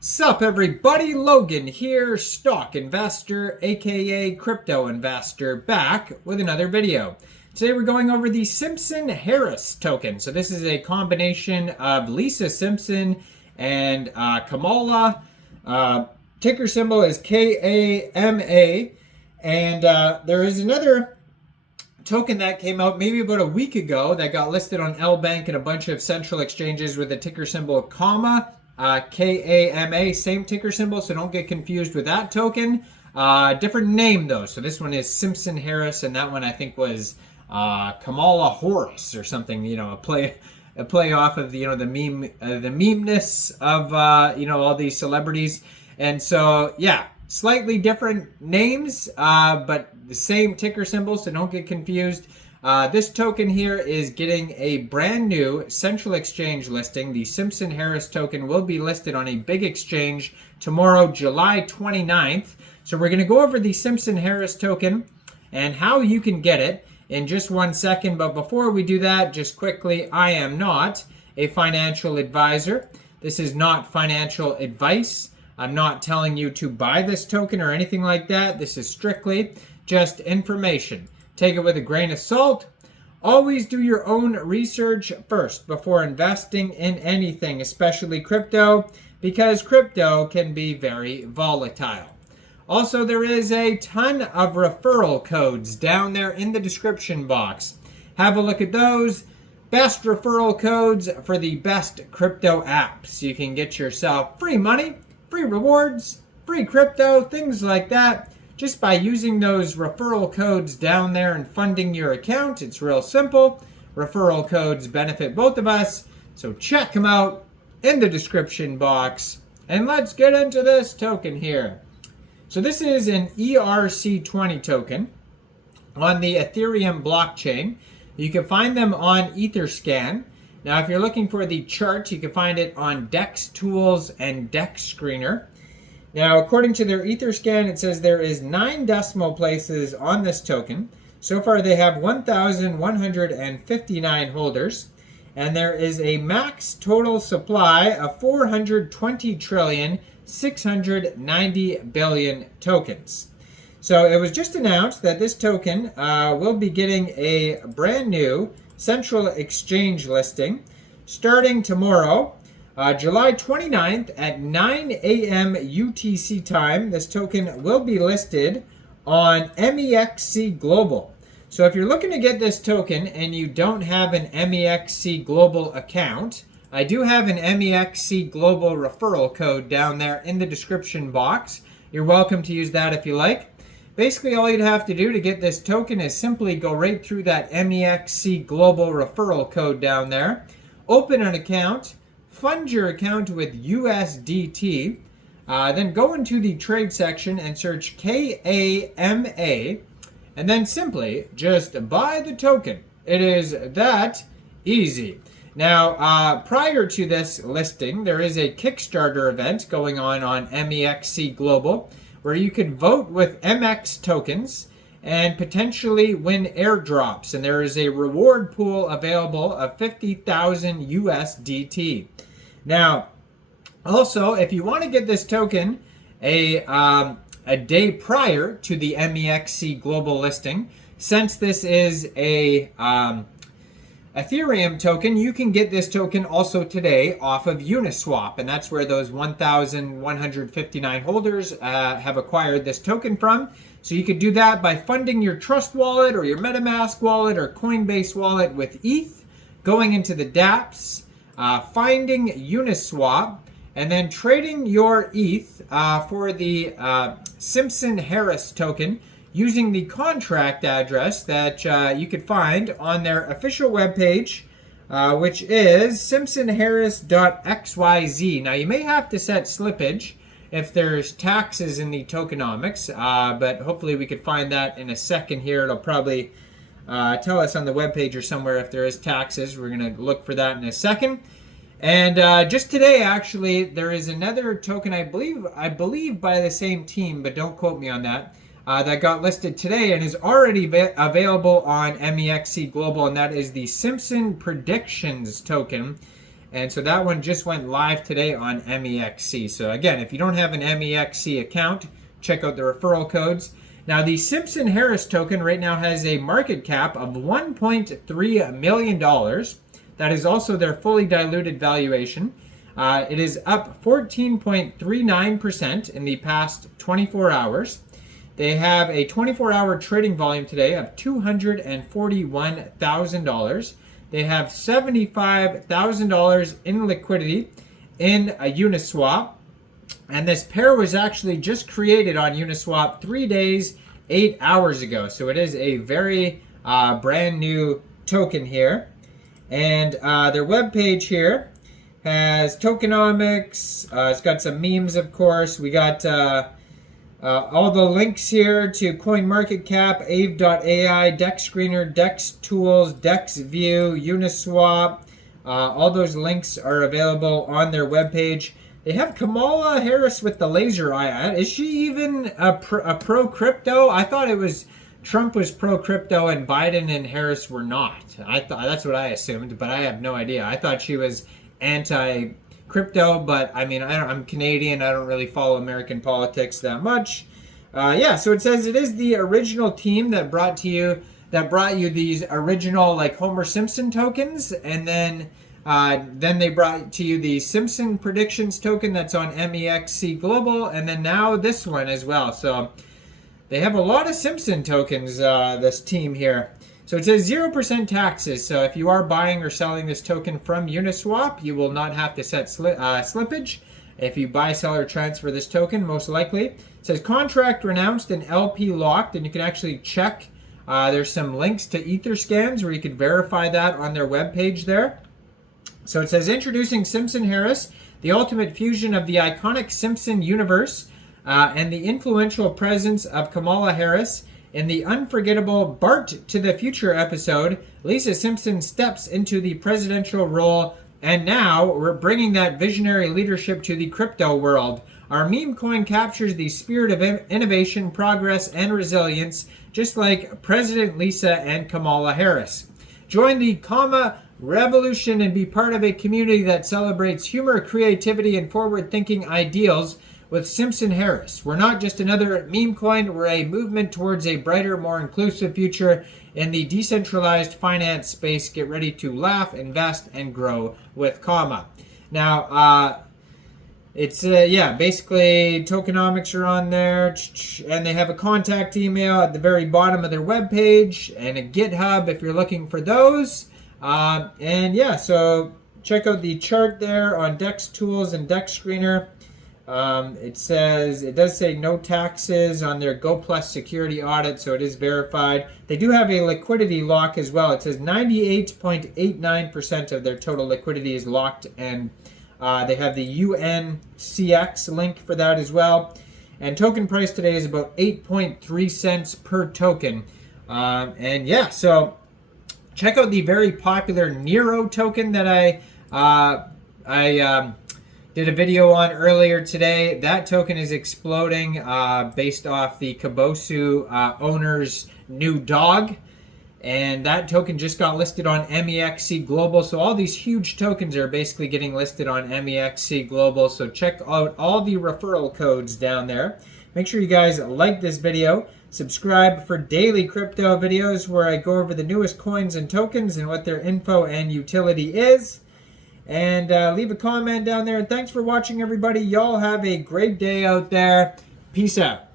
Sup everybody, Logan here, stock investor, aka crypto investor, back with another video. Today we're going over the Simpson Harris token. So this is a combination of Lisa Simpson and Kamala. Ticker symbol is KAMA. And there is another token that came out maybe about a week ago that got listed on LBANK and a bunch of central exchanges with the ticker symbol KAMA. KAMA, same ticker symbol, so don't get confused with that token. Different name though. So this one is Simpson Harris, and that one I think was Kamala Horse or something. You know, a play off of the the memeness of all these celebrities. And so yeah, slightly different names, but the same ticker symbol, so don't get confused. This token here is getting a brand new central exchange listing. The Simpson Harris token will be listed on a big exchange tomorrow, July 29th. So we're going to go over the Simpson Harris token and how you can get it in just 1 second. But before we do that, just quickly, I am not a financial advisor. This is not financial advice. I'm not telling you to buy this token or anything like that. This is strictly just information. Take it with a grain of salt. Always do your own research first before investing in anything, especially crypto, because crypto can be very volatile. Also, there is a ton of referral codes down there in the description box. Have a look at those. Best referral codes for the best crypto apps. You can get yourself free money, free rewards, free crypto, things like that. Just by using those referral codes down there and funding your account. It's real simple. Referral codes benefit both of us. So check them out in the description box. And let's get into this token here. So this is an ERC20 token on the Ethereum blockchain. You can find them on Etherscan. Now if you're looking for the chart, you can find it on Dex Tools and Dex Screener. Now, according to their Etherscan, it says there is 9 decimal places on this token. So far, they have 1,159 holders, and there is a max total supply of 420,690,000,000,000 tokens. So it was just announced that this token will be getting a brand new central exchange listing starting tomorrow. July 29th at 9 a.m. UTC time, this token will be listed on Mexc Global. So if you're looking to get this token and you don't have an Mexc Global account, I do have an Mexc Global referral code down there in the description box. You're welcome to use that if you like. Basically, all you'd have to do to get this token is simply go right through that Mexc Global referral code down there, open an account, fund your account with USDT, then go into the trade section and search KAMA, and then simply just buy the token. It is that easy. Now, prior to this listing, there is a Kickstarter event going on Mexc Global, where you could vote with MX tokens and potentially win airdrops. And there is a reward pool available of 50,000 USDT. Now, also, if you want to get this token a day prior to the Mexc Global listing, since this is a Ethereum token, you can get this token also today off of Uniswap, and that's where those 1,159 holders have acquired this token from. So you could do that by funding your Trust wallet or your MetaMask wallet or Coinbase wallet with ETH, going into the dApps, finding Uniswap, and then trading your ETH for the Simpson Harris token using the contract address that you could find on their official webpage, which is simpsonharris.xyz. Now, you may have to set slippage if there's taxes in the tokenomics, but hopefully we could find that in a second here. It'll probably tell us on the webpage or somewhere if there is taxes. We're going to look for that in a second. And just today, actually, there is another token, I believe by the same team, but don't quote me on that, that got listed today and is already available on Mexc Global, and that is the Simpson Predictions token. And so that one just went live today on Mexc. So again, if you don't have an Mexc account, check out the referral codes. Now the Simpson Harris token right now has a market cap of $1.3 million. That is also their fully diluted valuation. It is up 14.39% in the past 24 hours. They have a 24-hour trading volume today of $241,000. They have $75,000 in liquidity in a Uniswap. And this pair was actually just created on Uniswap 3 days, 8 hours ago. So it is a very brand new token here. And their webpage here has tokenomics. It's got some memes, of course. We got all the links here to CoinMarketCap, Aave.ai, Dex Screener, Dex Tools, Dex View, Uniswap. All those links are available on their webpage. They have Kamala Harris with the laser eye. Is she even a pro-crypto? I thought it was Trump was pro-crypto and Biden and Harris were not. I thought that's what I assumed, but I have no idea. I thought she was anti-crypto, but I mean, I'm Canadian. I don't really follow American politics that much. Yeah, so it says it is the original team that brought you these original like Homer Simpson tokens, and then they brought to you the Simpson predictions token that's on Mexc Global, and then now this one as well. So they have a lot of Simpson tokens, this team here. So it says 0% taxes. So if you are buying or selling this token from Uniswap, you will not have to set slippage. If you buy, sell, or transfer this token, most likely. It says contract renounced and LP locked, and you can actually check. There's some links to Etherscans where you could verify that on their webpage there. So it says introducing Simpson Harris, the ultimate fusion of the iconic Simpson universe and the influential presence of Kamala Harris. In the unforgettable Bart to the Future episode, Lisa Simpson steps into the presidential role, and now we're bringing that visionary leadership to the crypto world. Our meme coin captures the spirit of innovation, progress, and resilience, just like President Lisa and Kamala Harris. Join the comma revolution and be part of a community that celebrates humor, creativity, and forward-thinking ideals with Simpson Harris. We're not just another meme coin, we're a movement towards a brighter, more inclusive future in the decentralized finance space. Get ready to laugh, invest, and grow with comma. Now, it's, basically tokenomics are on there, and they have a contact email at the very bottom of their webpage, and a GitHub if you're looking for those. So check out the chart there on Dex Tools and Dex Screener. It does say no taxes on their Go Plus security audit, so it is verified. They do have a liquidity lock as well. It says 98.89% of their total liquidity is locked, and they have the UNCX link for that as well. And token price today is about 8.3 cents per token. So check out the very popular Nero token that I did a video on earlier today. That token is exploding based off the Kabosu owner's new dog. And that token just got listed on Mexc Global. So all these huge tokens are basically getting listed on Mexc Global. So check out all the referral codes down there. Make sure you guys like this video. Subscribe for daily crypto videos where I go over the newest coins and tokens and what their info and utility is. And leave a comment down there. And thanks for watching, everybody. Y'all have a great day out there. Peace out.